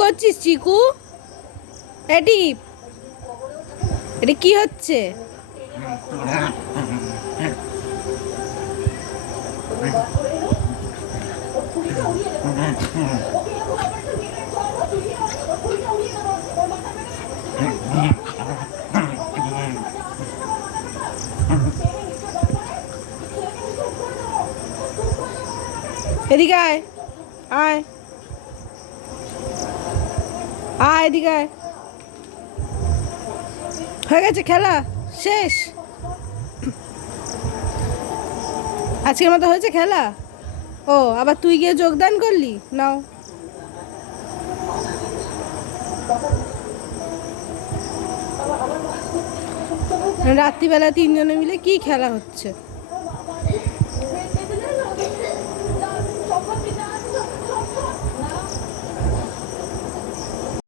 করছিস চিকু? এটি এটা কি হচ্ছে? এদিকে আয়, আয় আয়, এদিকে আয়। হয়ে গেছে খেলা, শেষ। আজকের মতো হয়েছে খেলা। ও আবার তুই গিয়ে যোগদান করলি? নাও। রাত্রিবেলা তিনজনে মিলে কি খেলা হচ্ছে?